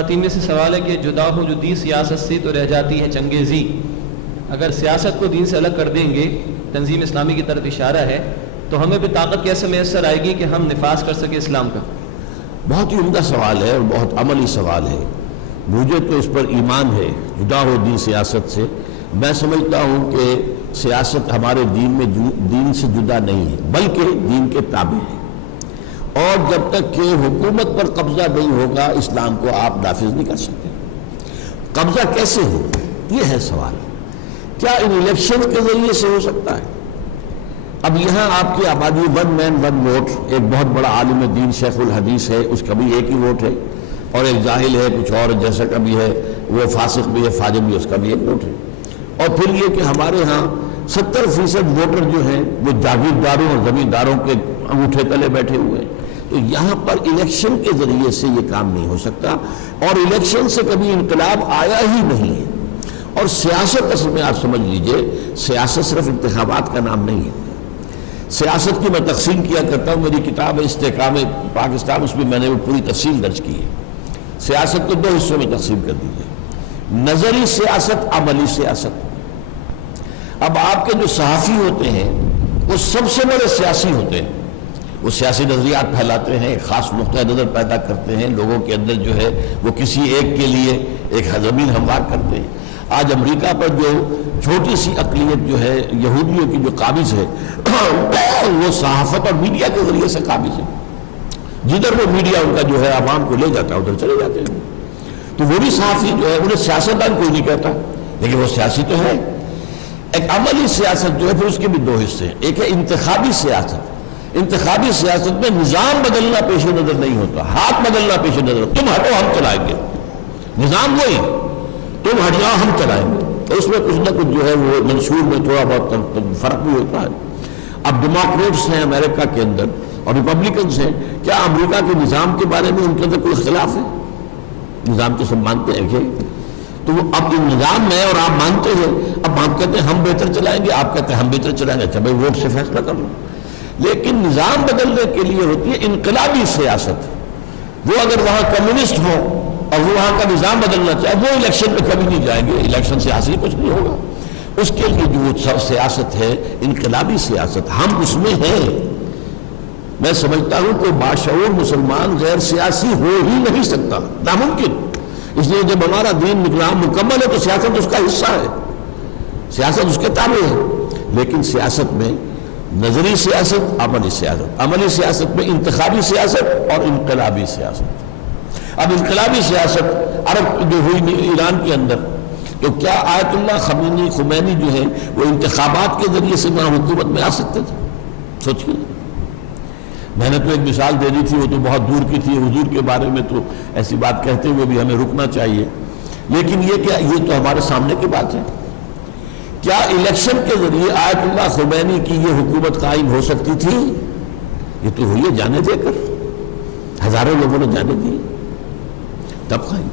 خواتین میں سے سوال ہے کہ جدا ہو جو دی سیاست سے تو رہ جاتی ہے چنگیزی، اگر سیاست کو دین سے الگ کر دیں گے، تنظیم اسلامی کی طرف اشارہ ہے، تو ہمیں بھی طاقت کیسے میسر آئے گی کہ ہم نفاذ کر سکیں اسلام کا؟ بہت ہی عمدہ سوال ہے اور بہت عملی سوال ہے. مجھے تو اس پر ایمان ہے، جدا ہو دین سیاست سے. میں سمجھتا ہوں کہ سیاست ہمارے دین میں دین سے جدا نہیں ہے بلکہ دین کے تابع ہے، اور جب تک کہ حکومت پر قبضہ نہیں ہوگا اسلام کو آپ نافذ نہیں کر سکتے. قبضہ کیسے ہو، یہ ہے سوال. کیا ان الیکشن کے ذریعے سے ہو سکتا ہے؟ اب یہاں آپ کی آبادی ون مین ون ووٹ، ایک بہت بڑا عالم دین شیخ الحدیث ہے، اس کا بھی ایک ہی ووٹ ہے، اور ایک جاہل ہے کچھ اور جیسا کا بھی ہے، وہ فاسق بھی ہے فاجر بھی، اس کا بھی ایک ووٹ ہے. اور پھر یہ کہ ہمارے ہاں 70% ووٹر جو ہیں وہ جاگیرداروں اور زمینداروں کے انگوٹھے تلے بیٹھے ہوئے ہیں. تو یہاں پر الیکشن کے ذریعے سے یہ کام نہیں ہو سکتا، اور الیکشن سے کبھی انقلاب آیا ہی نہیں ہے. اور سیاست اصل میں آپ سمجھ لیجئے، سیاست صرف انتخابات کا نام نہیں ہے. سیاست کی میں تقسیم کیا کرتا ہوں، میری کتاب ہے استحکام پاکستان، اس میں میں نے وہ پوری تفصیل درج کی ہے. سیاست کو 2 حصوں میں تقسیم کر دیجیے، نظری سیاست، عملی سیاست. اب آپ کے جو صحافی ہوتے ہیں وہ سب سے بڑے سیاسی ہوتے ہیں. وہ سیاسی نظریات پھیلاتے ہیں، خاص نقطہ نظر پیدا کرتے ہیں، لوگوں کے اندر جو ہے وہ کسی ایک کے لیے ایک زمین ہموار کرتے ہیں. آج امریکہ پر جو چھوٹی سی اقلیت جو ہے یہودیوں کی جو قابض ہے وہ صحافت اور میڈیا کے ذریعے سے قابض ہے. جدھر وہ میڈیا ان کا جو ہے عوام کو لے جاتا ہے ادھر چلے جاتے ہیں. تو وہ بھی صحافی جو ہے، انہیں سیاستدان کوئی نہیں کہتا لیکن وہ سیاسی تو ہے. ایک عملی سیاست جو ہے پھر اس کے بھی 2 حصے ہیں. ایک ہے انتخابی سیاست. انتخابی سیاست میں نظام بدلنا پیش نظر نہیں ہوتا، ہاتھ بدلنا پیش نظر. تم ہٹو ہم چلائیں گے، نظام وہی، تم ہٹ جاؤ ہم چلائیں گے. تو اس میں کچھ نہ کچھ جو ہے وہ منشور میں تھوڑا بہت فرق بھی ہوتا ہے. اب ڈیموکریٹس ہیں امریکہ کے اندر اور ریپبلکنز ہیں، کیا امریکہ کے نظام کے بارے میں ان کے اندر کوئی اختلاف ہے؟ نظام تو سب مانتے ہیں کہ تو وہ اب نظام میں اور آپ مانتے ہیں. اب آپ کہتے ہیں ہم بہتر چلائیں گے، آپ کہتے ہیں ہم بہتر چلائیں گے. اچھا بھائی ووٹ سے فیصلہ کر لو. لیکن نظام بدلنے کے لیے ہوتی ہے انقلابی سیاست. وہ اگر وہاں کمیونسٹ ہو اور وہ وہاں کا نظام بدلنا چاہے، وہ الیکشن پہ کبھی نہیں جائیں گے. الیکشن سے حاصل کچھ نہیں ہوگا. اس کے لیے جو سیاست ہے انقلابی سیاست، ہم اس میں ہیں. میں سمجھتا ہوں کہ باشعور مسلمان غیر سیاسی ہو ہی نہیں سکتا، ناممکن. اس لیے جب ہمارا دین نظام مکمل ہے تو سیاست اس کا حصہ ہے، سیاست اس کے تابع ہے. لیکن سیاست میں نظری سیاست، عملی سیاست. عملی سیاست میں انتخابی سیاست اور انقلابی سیاست. اب انقلابی سیاست عرب جو ہوئی ایران کے اندر، تو کیا آیت اللہ خمینی جو ہے وہ انتخابات کے ذریعے سے وہاں حکومت میں آ سکتے تھے؟ سوچیے. میں نے تو ایک مثال دے دی تھی، وہ تو بہت دور کی تھی. حضور کے بارے میں تو ایسی بات کہتے ہوئے بھی ہمیں رکنا چاہیے. لیکن یہ تو ہمارے سامنے کی بات ہے. کیا الیکشن کے ذریعے آیت اللہ خمینی کی یہ حکومت قائم ہو سکتی تھی؟ یہ تو ہوئی ہے جانے دے کر، ہزاروں لوگوں نے جانے دی، تب قائم.